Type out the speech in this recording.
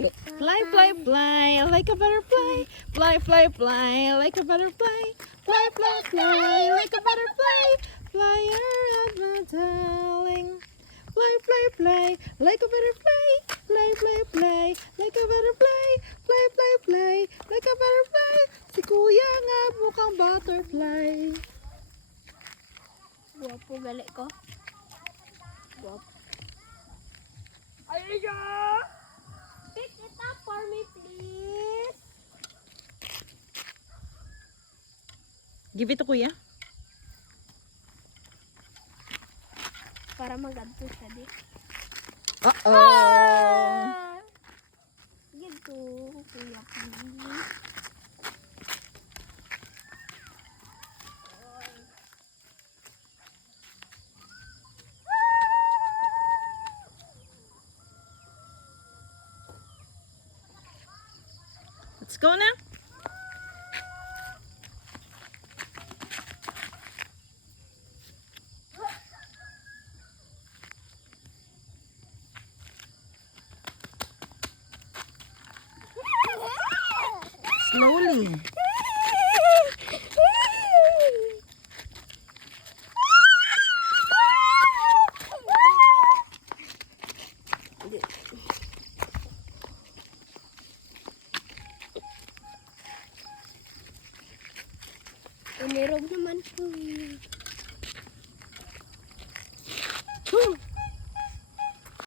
Fly, fly, fly, like a butterfly. Fly, fly, fly, like a butterfly. Fly, fly, fly, like a butterfly. Fly around my darling. Fly, fly, fly, like a butterfly. Fly, fly, fly, like a butterfly. Fly, fly, fly, like a butterfly. Si kuya nga mukhang butterfly. Guwapo gali ko. Guwapo. Ayun! Pick it up for me, please. Give it to kuya. Para magadto siya di. Uh-oh! Give to kuya, please. Let's go now. Slowly. Inirog naman po.